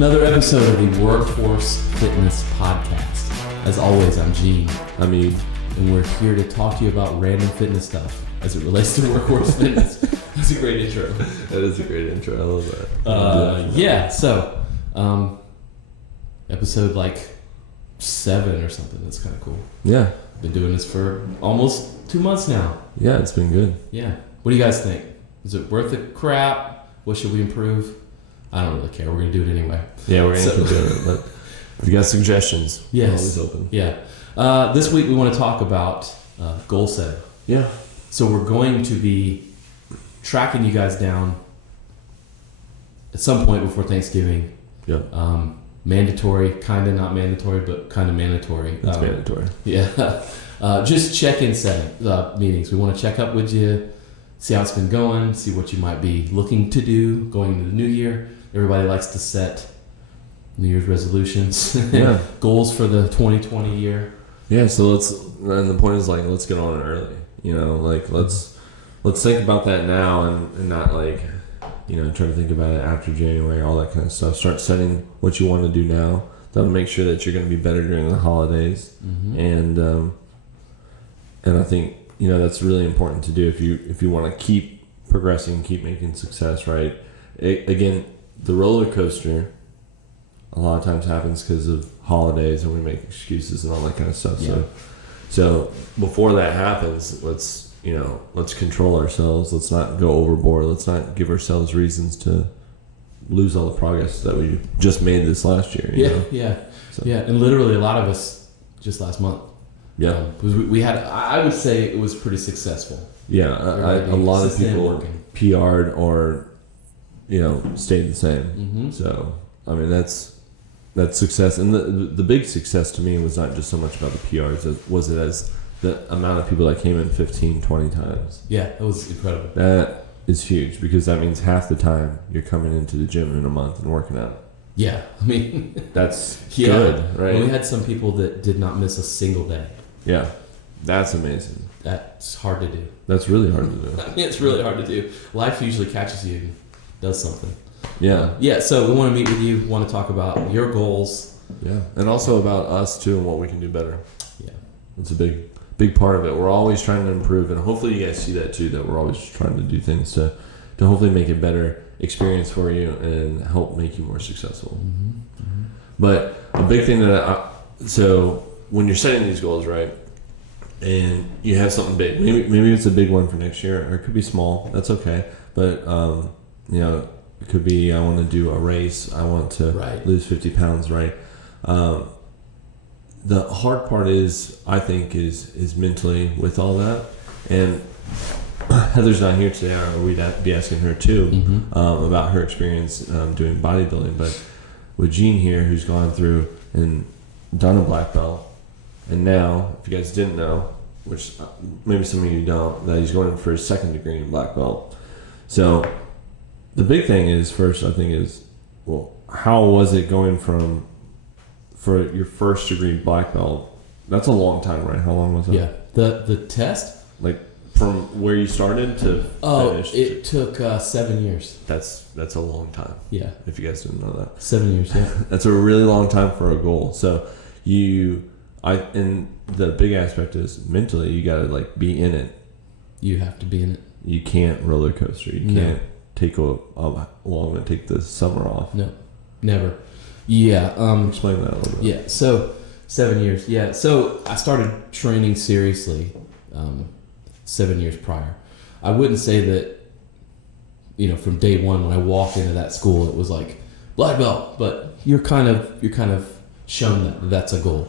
Another episode of the Workforce Fitness Podcast. As always, I'm Gene. I'm Eve. And we're here to talk to you about random fitness stuff as it relates to workforce fitness. That's a great intro. That is a great intro. I love that. So episode like 7 or something. That's kind of cool. Yeah. Been doing this for almost 2 months now. Yeah, it's been good. Yeah. What do you guys think? Is it worth the crap? What should we improve? I don't really care. We're going to do it anyway. Yeah, we're going to keep doing it. But if you got suggestions, yes. always open. Yeah. This week we want to talk about goal setting. Yeah. So we're going to be tracking you guys down at some point before Thanksgiving. Yeah. Mandatory, kind of not mandatory, but kind of mandatory. It's mandatory. Yeah. Just check-in setting meetings. We want to check up with you, see how it's been going, see what you might be looking to do going into the new year. Everybody likes to set New Year's resolutions, goals for the 2020 year. Yeah, so and the point is like, let's get on it early. You know, like let's think about that now and not like, you know, try to think about it after January, all that kind of stuff. Start setting what you want to do now. That'll make sure that you're going to be better during the holidays. Mm-hmm. And I think, you know, that's really important to do if you want to keep progressing, keep making success, right? Again, the roller coaster a lot of times happens because of holidays and we make excuses and all that kind of stuff. Yeah. So before that happens, let's control ourselves. Let's not go overboard. Let's not give ourselves reasons to lose all the progress that we just made this last year. Yeah. And literally a lot of us just last month. Yeah. We had, I would say it was pretty successful. Yeah. A lot of people PR'd or, you know, stayed the same. Mm-hmm. So, I mean, that's success. And the big success to me was not just so much about the PRs, as the amount of people that came in 15, 20 times. Yeah, that was incredible. That is huge because that means half the time you're coming into the gym in a month and working out. Yeah, I mean... That's good, right? And we had some people that did not miss a single day. Yeah, that's amazing. That's hard to do. That's really hard to do. I mean, it's really hard to do. Life usually catches you and does something. Yeah. So we want to meet with you, want to talk about your goals. Yeah, and also about us too and what we can do better. Yeah. It's a big part of it. We're always trying to improve, and hopefully you guys see that too, that we're always trying to do things to hopefully make a better experience for you and help make you more successful. Mm-hmm. Mm-hmm. But a big thing so when you're setting these goals, right, and you have something big, maybe it's a big one for next year, or it could be small, that's okay, but you know, it could be, I want to do a race, I want to lose 50 pounds, right? The hard part I think is mentally with all that. And Heather's not here today, or we'd be asking her too, about her experience doing bodybuilding. But with Gene here, who's gone through and done a black belt, and now, if you guys didn't know, which maybe some of you don't, that he's going for his 2nd degree in black belt. So the big thing first, I think, is, well, how was it going for your 1st degree black belt? That's a long time, right? How long was that? Yeah. The test? Like from where you started to finish? It took 7 years. That's a long time. Yeah. If you guys didn't know that. 7 years, yeah. That's a really long time for a goal. So and the big aspect is mentally, you gotta like be in it. You have to be in it. You can't roller coaster. You can't take I'm gonna take the summer off. No, never. Yeah. Explain that a little bit. Yeah. So 7 years. Yeah. So I started training seriously 7 years prior. I wouldn't say that, you know, from day one when I walked into that school it was like black belt, but you're kind of shown that that's a goal.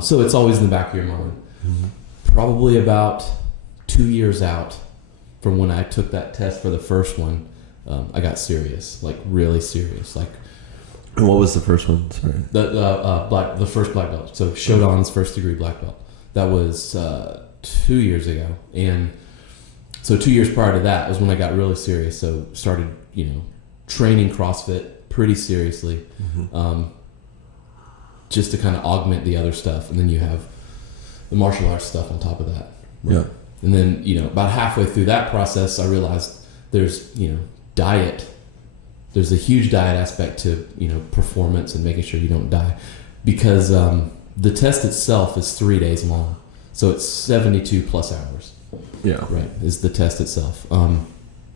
So it's always in the back of your mind. Mm-hmm. Probably about 2 years out from when I took that test for the first one, I got serious, like really serious, like. And what was the first one? Sorry. The first black belt. So Shodan's 1st degree black belt. That was 2 years ago, and so 2 years prior to that was when I got really serious. So started, you know, training CrossFit pretty seriously, just to kind of augment the other stuff, and then you have the martial arts stuff on top of that. Right? Yeah. And then, you know, about halfway through that process, I realized there's, you know, diet there's a huge diet aspect to, performance and making sure you don't die, because the test itself is 3 days long, so it's 72 plus hours. Yeah. Right, is the test itself,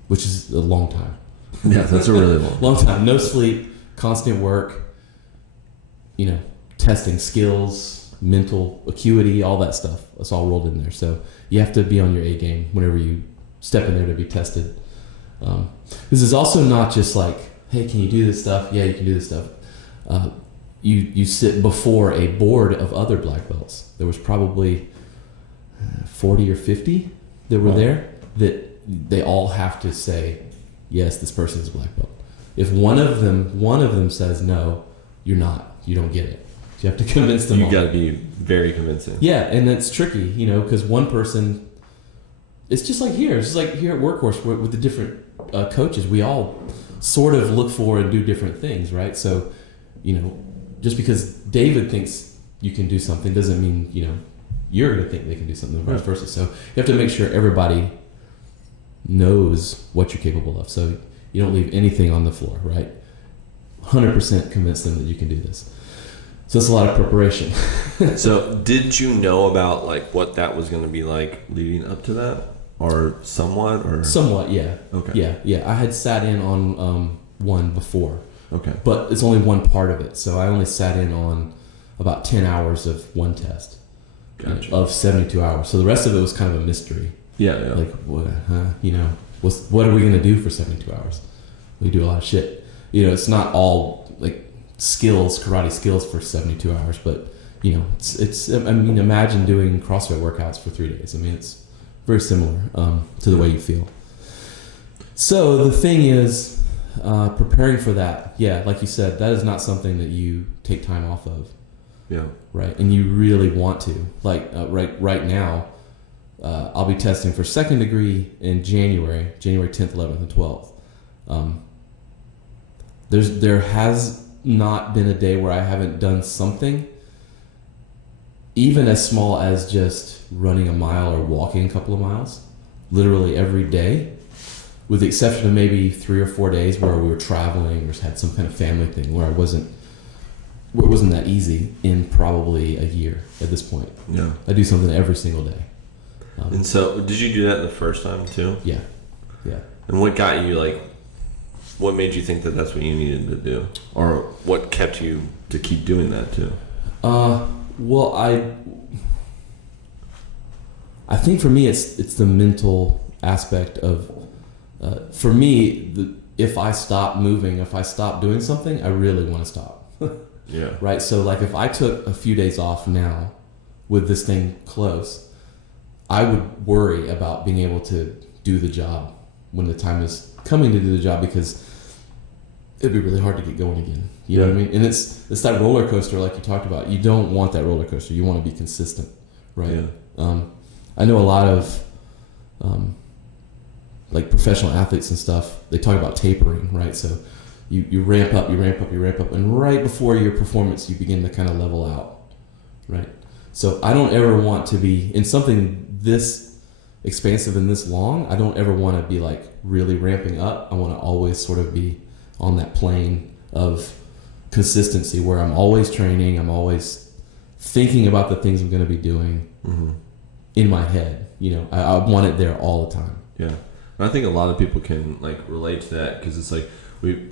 which is a long time. Yeah, that's a really long time. No sleep, constant work, testing skills, mental acuity, all that stuff. It's all rolled in there. So you have to be on your A game whenever you step in there to be tested. This is also not just like, hey, can you do this stuff? Yeah, you can do this stuff. You sit before a board of other black belts. There was probably 40 or 50 that were there, that they all have to say, yes, this person is a black belt. If one of them says no, you're not. You don't get it. So you have to convince them. You got to be very convincing. Yeah, and that's tricky, because one person. It's just like here. It's just like here at Workhorse with the different coaches. We all sort of look for and do different things, right? So, just because David thinks you can do something doesn't mean you're going to think they can do something, and vice versa. So you have to make sure everybody knows what you're capable of. So you don't leave anything on the floor, right? 100% convince them that you can do this. So it's a lot of preparation. So did you know about like what that was going to be like leading up to that, or somewhat, or somewhat? Yeah. Okay. Yeah. I had sat in on one before. Okay. But it's only one part of it, so I only sat in on about 10 hours of one test. Gotcha. Of 72 hours. So the rest of it was kind of a mystery. Yeah. Like what? What are we going to do for 72 hours? We do a lot of shit. It's not all like skills, karate skills for 72 hours, but it's imagine doing CrossFit workouts for 3 days. It's very similar to the way you feel. So the thing is, preparing for that, like you said, that is not something that you take time off of. Yeah. Right, and you really want to. Like right now, I'll be testing for second degree in January 10th, 11th, and 12th. There has not been a day where I haven't done something, even as small as just running a mile or walking a couple of miles, literally every day, with the exception of maybe 3 or 4 days where we were traveling or had some kind of family thing where it wasn't that easy in probably a year at this point. Yeah. I do something every single day. And so did you do that the first time too? Yeah. And what got you what made you think that that's what you needed to do, or what kept you to keep doing that too? Well, I think for me it's the mental aspect of for me if I stop moving, if I stop doing something, I really want to stop. Yeah. Right. So like if I took a few days off now with this thing close, I would worry about being able to do the job when the time is coming to do the job, because it'd be really hard to get going again. You know what I mean? And it's that roller coaster like you talked about. You don't want that roller coaster. You want to be consistent, right? Yeah. I know a lot of like professional athletes and stuff. They talk about tapering, right? So you ramp up, and right before your performance, you begin to kind of level out, right? So I don't ever want to be in something this expansive and this long. I don't ever want to be like really ramping up. I want to always sort of be on that plane of consistency where I'm always training. I'm always thinking about the things I'm going to be doing in my head. I want it there all the time. Yeah. And I think a lot of people can relate to that, because it's like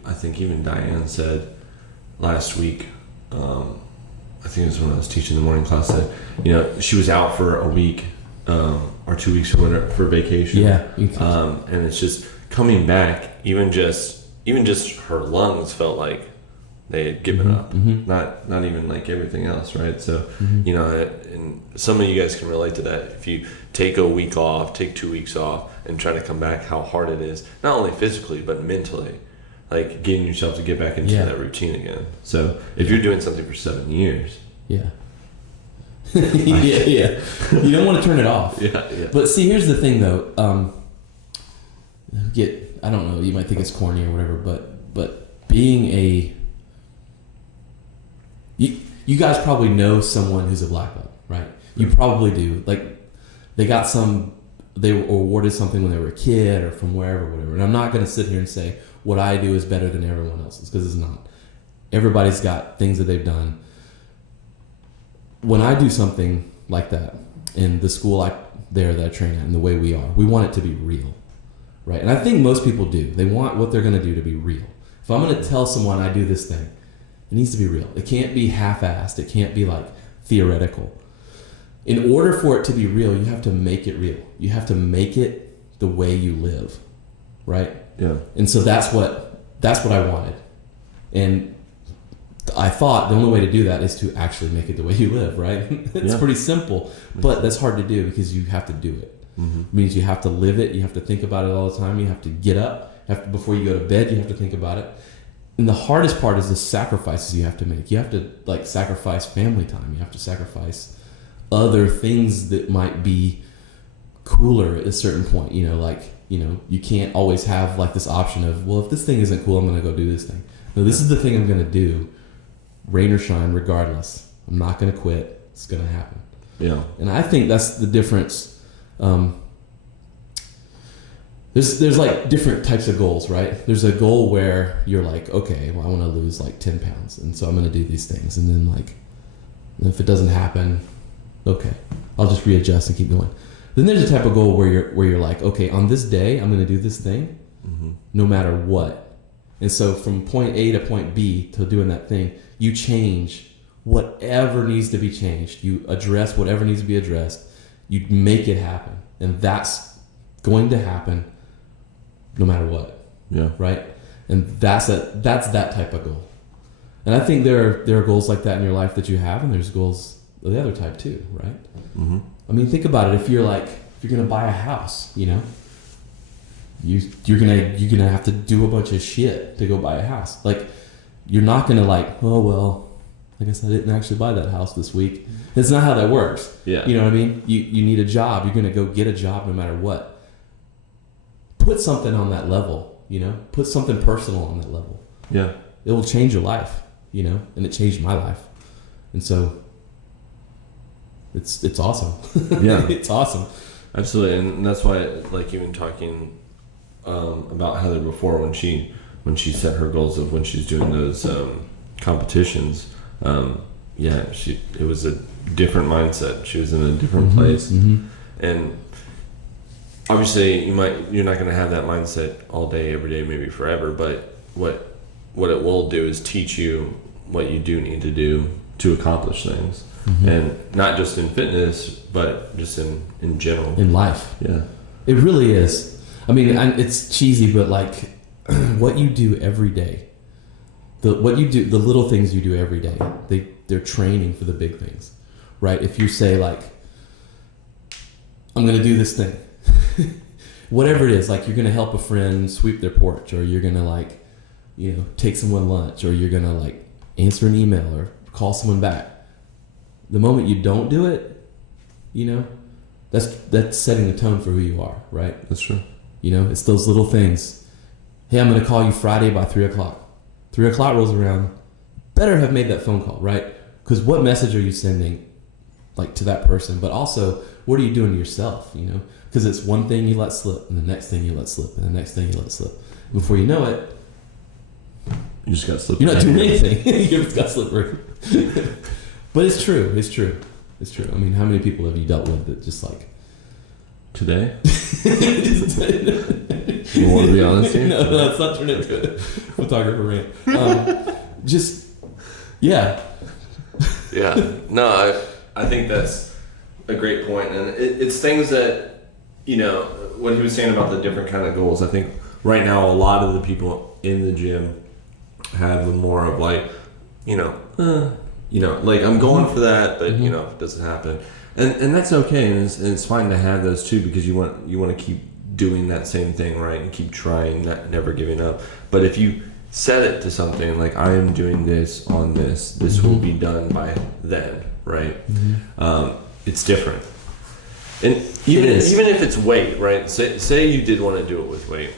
I think even Diane said last week, I think it was when I was teaching the morning class, that she was out for a week or 2 weeks or whatever for vacation. Yeah. And it's just coming back, even just her lungs felt like they had given up. Not even like everything else, right? So and some of you guys can relate to that. If you take a week off, take 2 weeks off, and try to come back, how hard it is, not only physically but mentally, like getting yourself to get back into that routine again. So if you're doing something for 7 years, yeah. You don't want to turn it off. Yeah. But see, here's the thing though. I don't know, you might think it's corny or whatever, but being you guys probably know someone who's a black belt, right? You probably do. Like they were awarded something when they were a kid or from wherever, whatever. And I'm not going to sit here and say, what I do is better than everyone else's, because it's not. Everybody's got things that they've done. When I do something like that in the school that I train at and the way we are, we want it to be real, right? And I think most people do. They want what they're going to do to be real. If I'm going to tell someone I do this thing, it needs to be real. It can't be half-assed. It can't be like theoretical. In order for it to be real, you have to make it real. You have to make it the way you live, right? Yeah. And so that's what I wanted. And I thought the only way to do that is to actually make it the way you live, right? It's pretty simple, but that's hard to do because you have to do it. Mm-hmm. It means you have to live it. You have to think about it all the time. You have to get up. Before you go to bed, you have to think about it. And the hardest part is the sacrifices you have to make. You have to like sacrifice family time. You have to sacrifice other things that might be cooler at a certain point. You can't always have like this option of, well, if this thing isn't cool, I'm going to go do this thing. No, this is the thing I'm going to do, rain or shine, regardless. I'm not going to quit. It's going to happen. Yeah. And I think that's the difference. There's like different types of goals, right? There's a goal where you're like, okay, well, I want to lose like 10 pounds. And so I'm going to do these things. And then like, if it doesn't happen, okay, I'll just readjust and keep going. Then there's a type of goal where you're like, okay, on this day, I'm going to do this thing, no matter what. And so from point A to point B to doing that thing, you change whatever needs to be changed. You address whatever needs to be addressed. You make it happen. And that's going to happen no matter what. Yeah. Right? And that's that type of goal. And I think there are goals like that in your life that you have, and there's goals of the other type too, right? Mm-hmm. I mean, think about it. If you're gonna buy a house, you're gonna have to do a bunch of shit to go buy a house. Like, you're not gonna like, oh well, I guess I didn't actually buy that house this week. It's not how that works. Yeah. You know what I mean? You need a job. You're gonna go get a job no matter what. Put something on that level. Put something personal on that level. Yeah. It will change your life. And it changed my life. And so it's awesome. Yeah. It's awesome. Absolutely. And that's why, like, even talking about Heather before, when she set her goals of when she's doing those competitions, it was a different mindset. She was in a different place. Mm-hmm. And obviously you're not going to have that mindset all day, every day, maybe forever, but what it will do is teach you what you do need to do to accomplish things. Mm-hmm. And not just in fitness, but just in general. In life. Yeah. It really is. I mean, it's cheesy, but like what you do every day, the little things you do every day, they're training for the big things, right? If you say like, I'm going to do this thing, whatever it is, like you're going to help a friend sweep their porch, or you're going to like, take someone lunch, or you're going to like answer an email or call someone back. The moment you don't do it, that's setting the tone for who you are, right? That's true. It's those little things. Hey, I'm going to call you Friday by 3:00. 3:00 rolls around. Better have made that phone call, right? Because what message are you sending, like, to that person? But also, what are you doing to yourself? Because it's one thing you let slip, and the next thing you let slip, and the next thing you let slip. Before you know it, you just got slippery. You're not doing anything. You just got slippery. But it's true. It's true. I mean, how many people have you dealt with that just like today? You want to be honest here? No, let's not turn it into a photographer rant. Yeah. No, I think that's a great point, and it's things that what he was saying about the different kind of goals. I think right now a lot of the people in the gym have more of like, like I'm going for that, but if it doesn't happen, and that's okay, and it's fine to have those too, because you want to keep doing that same thing, right, and keep trying, never giving up. But if you set it to something like, I am doing this on this will be done by then, right? It's different, and even if it's weight, right? Say you did want to do it with weight.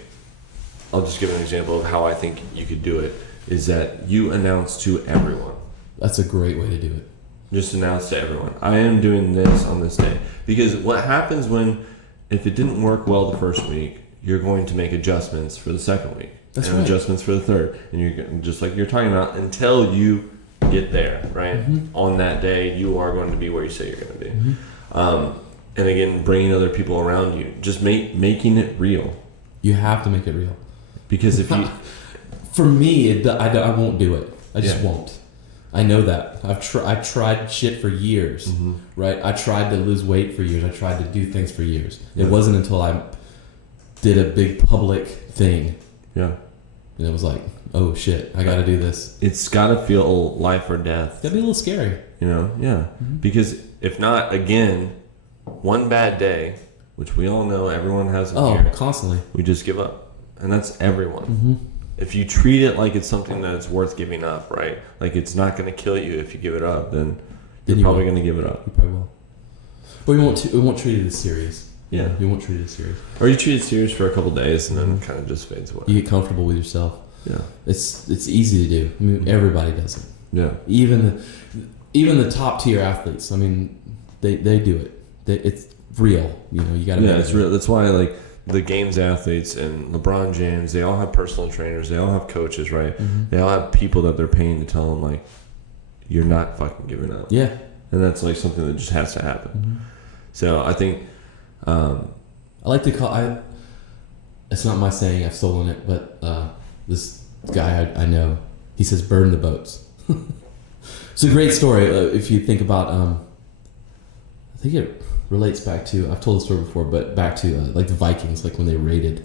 I'll just give an example of how I think you could do it. Is that you announce to everyone. That's a great way to do it. Just announce to everyone, I am doing this on this day. Because what happens if it didn't work well the first week, you're going to make adjustments for the second week. That's and right. adjustments for the third. And you're just like you're talking about until you get there, right? On that day, you are going to be where you say you're going to be. And again, bringing other people around you, just making it real. You have to make it real. Because if you, for me, I won't do it. I just won't. I know that. I've tried shit for years, right? I tried to lose weight for years. I tried to do things for years. It wasn't until I did a big public thing. Yeah. And it was like, oh shit, I got to do this. It's got to feel life or death. That'd be a little scary. You know? Yeah. Because if not, again, one bad day, which we all know everyone has in here. Constantly. We just give up. And that's everyone. If you treat it like it's something that's worth giving up, right? Like it's not going to kill you if you give it up, then you're probably going to give it up. You probably will. But we won't treat it as serious. Yeah. We won't treat it as serious. Or you treat it serious for a couple days and then it kind of just fades away. You get comfortable with yourself. Yeah. It's easy to do. I mean, everybody does it. Yeah. Even the top tier athletes. I mean, they do it. It's real. You know, you got to. Yeah, it's real. That's why like the games athletes and LeBron James, they all have personal trainers. They all have coaches, right? They all have people that they're paying to tell them like, you're not fucking giving up. Yeah. And that's like something that just has to happen. So I think. I like to call. It's not my saying. I've stolen it, but this guy I know, he says, "Burn the boats." It's a great story if you think about. I think it relates back to. I've told the story before, but back to like the Vikings, like when they raided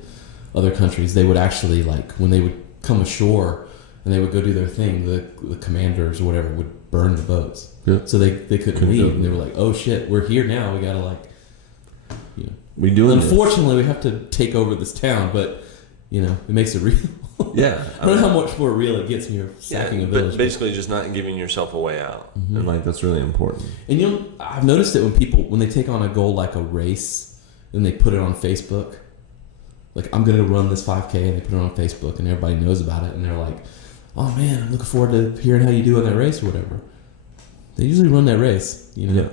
other countries, they would actually like when they would come ashore and they would go do their thing. The commanders or whatever would burn the boats, so they couldn't leave. And they were like, "Oh shit, we're here now. We gotta like." You know. We do. Unfortunately, we have to take over this town, but you know it makes it real. Yeah, I don't know how much more real it gets when you're sacking a village. But basically, just not giving yourself a way out, and like that's really important. And I've noticed it when they take on a goal like a race, and they put it on Facebook. Like I'm going to run this 5K, and they put it on Facebook, and everybody knows about it, and they're like, "Oh man, I'm looking forward to hearing how you do in that race or whatever." They usually run that race, you know. Yeah.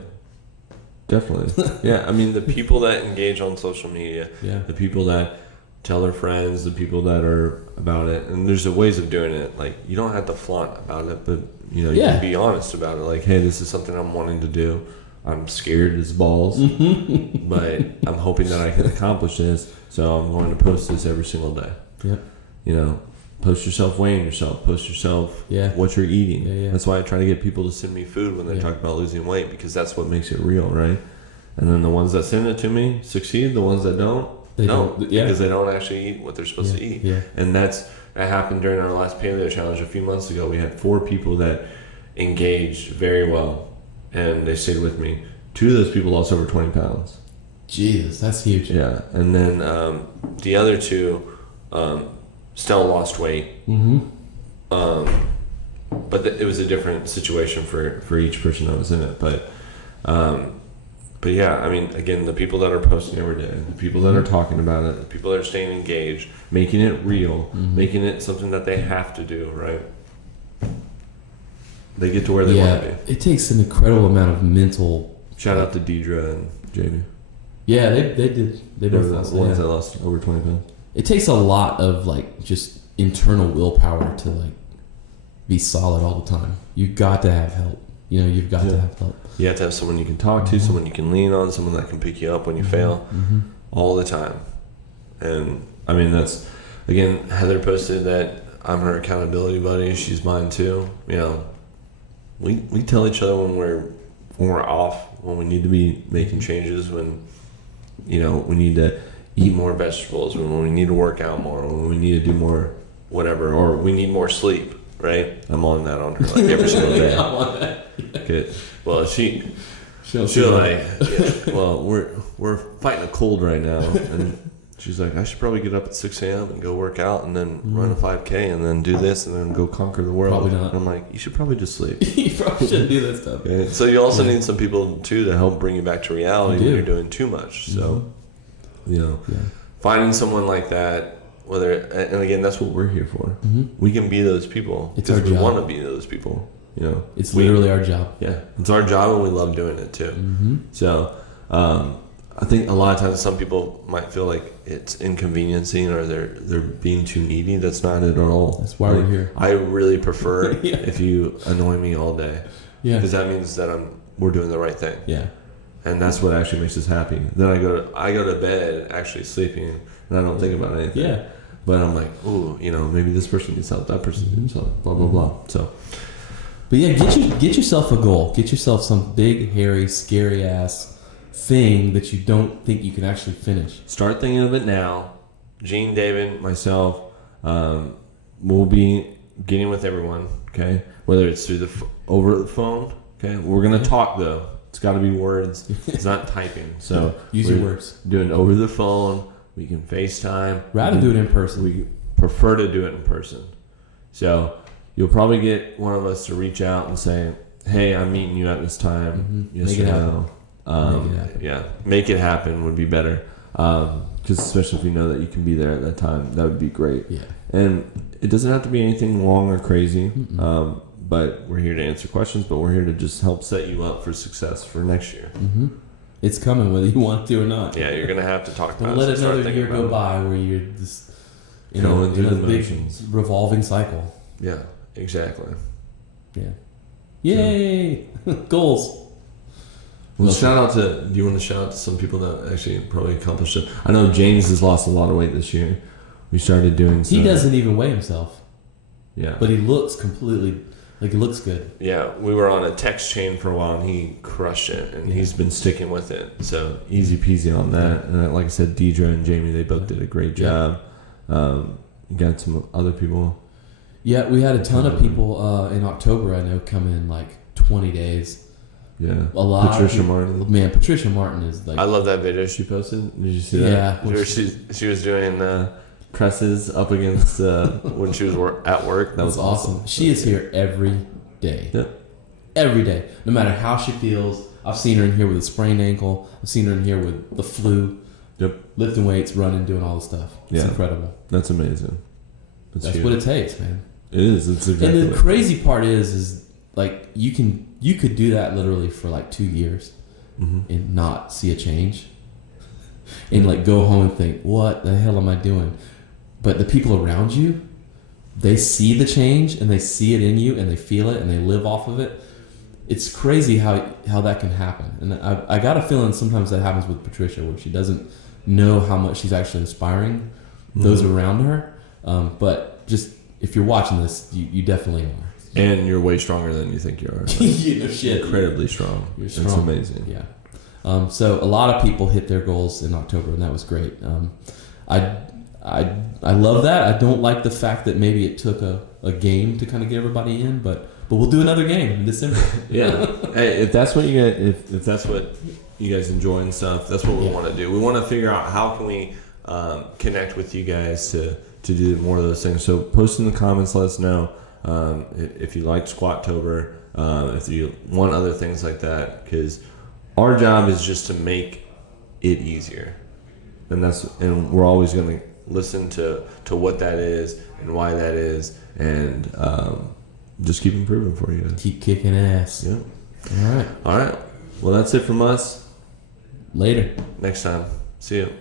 Definitely. Yeah, I mean, the people that engage on social media, the people that tell their friends, the people that are about it, and there's ways of doing it. Like, you don't have to flaunt about it, but, you know, you can be honest about it. Like, hey, this is something I'm wanting to do. I'm scared as balls, but I'm hoping that I can accomplish this, so I'm going to post this every single day. Yep. You know, post yourself weighing yourself, post yourself what you're eating. Yeah. That's why I try to get people to send me food when they talk about losing weight, because that's what makes it real, right? And then the ones that send it to me succeed, the ones that don't, because they don't actually eat what they're supposed to eat. Yeah. And that happened during our last paleo challenge a few months ago. We had 4 people that engaged very well, and they stayed with me. 2 of those people lost over 20 pounds. Jesus, that's huge. Yeah. And then the other 2 still lost weight. But it was a different situation for each person that was in it. But yeah, I mean, again, the people that are posting every day, the people that are talking about it, the people that are staying engaged, making it real, making it something that they have to do, right? They get to where they want to be. It takes an incredible amount of mental. Shout out to Deidre and Jamie. Yeah, they did. They both lost. The ones that lost over 20 pounds. It takes a lot of like just internal willpower to like be solid all the time. You got to have help. You know, you've got to have help. You have to have someone you can talk to, someone you can lean on, someone that can pick you up when you fail, all the time. And I mean, that's, again, Heather posted that I'm her accountability buddy. She's mine too. You know, we tell each other when we're off, when we need to be making changes, when, you know, we need to eat more vegetables, when we need to work out more, when we need to do more whatever, or we need more sleep. Right, I'm on that on her like every single day. I'm on that. Good. Well, she'll like, well, we're fighting a cold right now, and she's like, I should probably get up at 6 a.m. and go work out, and then run a 5K, and then do this, and then go conquer the world. Probably not. And I'm like, you should probably just sleep. You probably shouldn't do that stuff. Okay? So you also need some people too to help bring you back to reality when you're doing too much. So, you know, finding someone like that. And again, that's what we're here for. We can be those people because we want to be those people. You know, it's literally our job. Yeah, it's our job, and we love doing it too. So, I think a lot of times some people might feel like it's inconveniencing or they're being too needy. That's not it at all. That's why we're here. I really prefer Yeah. if you annoy me all day. Yeah. Because that means that we're doing the right thing. Yeah. And that's what actually makes us happy. Then I go to bed actually sleeping and I don't think about anything. Yeah. But I'm like, ooh, maybe this person needs help, that person needs help, blah blah blah. So, but yeah, get yourself a goal. Get yourself some big, hairy, scary ass thing that you don't think you can actually finish. Start thinking of it now. Gene, David, myself, we'll be getting with everyone. Okay, whether it's through over the phone. Okay, we're gonna talk though. It's got to be words. It's not typing. So use your words. Doing over the phone. We can FaceTime. Rather do it in person. We prefer to do it in person. So you'll probably get one of us to reach out and say, "Hey, I'm meeting you at this time." Yes Make it happen. Yeah, make it happen would be better. Because especially if you know that you can be there at that time, that would be great. Yeah. And it doesn't have to be anything long or crazy. But we're here to answer questions. But we're here to just help set you up for success for next year. Mm-hmm. It's coming whether you want to or not. Yeah, you're gonna have to talk about Don't it. let another year go by where you're just Going through in a the big motions. revolving cycle. Yeah, exactly. Yeah. Yay! Goals. Well, do you want to shout out to some people that actually probably accomplished it? I know James has lost a lot of weight this year. We started doing He doesn't even weigh himself. Yeah. But he looks completely, like he looks good. Yeah, we were on a text chain for a while and he crushed it and he's been sticking with it. So easy peasy on that. And like I said, Deidre and Jamie, they both did a great job. You got some other people. Yeah, we had a ton of people in October, I know, come in like 20 days. Yeah. A lot. Patricia Martin. Man, Patricia Martin is like... I love that video she posted. Did you see that? Yeah. Where she was doing presses up against when she was at work. That was awesome. She is here every day. Yeah. Every day. No matter how she feels. I've seen her in here with a sprained ankle. I've seen her in here with the flu. Yep. Lifting weights, running, doing all the stuff. It's incredible. That's amazing. That's what it takes, man. It is. It's exactly. And the crazy part is like you could do that literally for like 2 years and not see a change, and like go home and think, what the hell am I doing? But the people around you, they see the change and they see it in you and they feel it and they live off of it. It's crazy how that can happen. And I got a feeling sometimes that happens with Patricia, where she doesn't know how much she's actually inspiring those around her. But just if you're watching this, you definitely are. And you're way stronger than you think you are. Shit. Incredibly strong. You're strong. It's amazing. Yeah. So a lot of people hit their goals in October, and that was great. I love that. I don't like the fact that maybe it took a game to kind of get everybody in, but we'll do another game in December. Yeah. Hey, if that's what you guys, if that's what you guys enjoy and stuff, that's what we want to do. We want to figure out how can we connect with you guys to do more of those things. So post in the comments, let us know if you like Squattober, if you want other things like that, because our job is just to make it easier, and we're always going to listen to what that is and why that is, and just keep improving for you. Keep kicking ass. Yeah. All right. Well, that's it from us. Later. Next time. See you.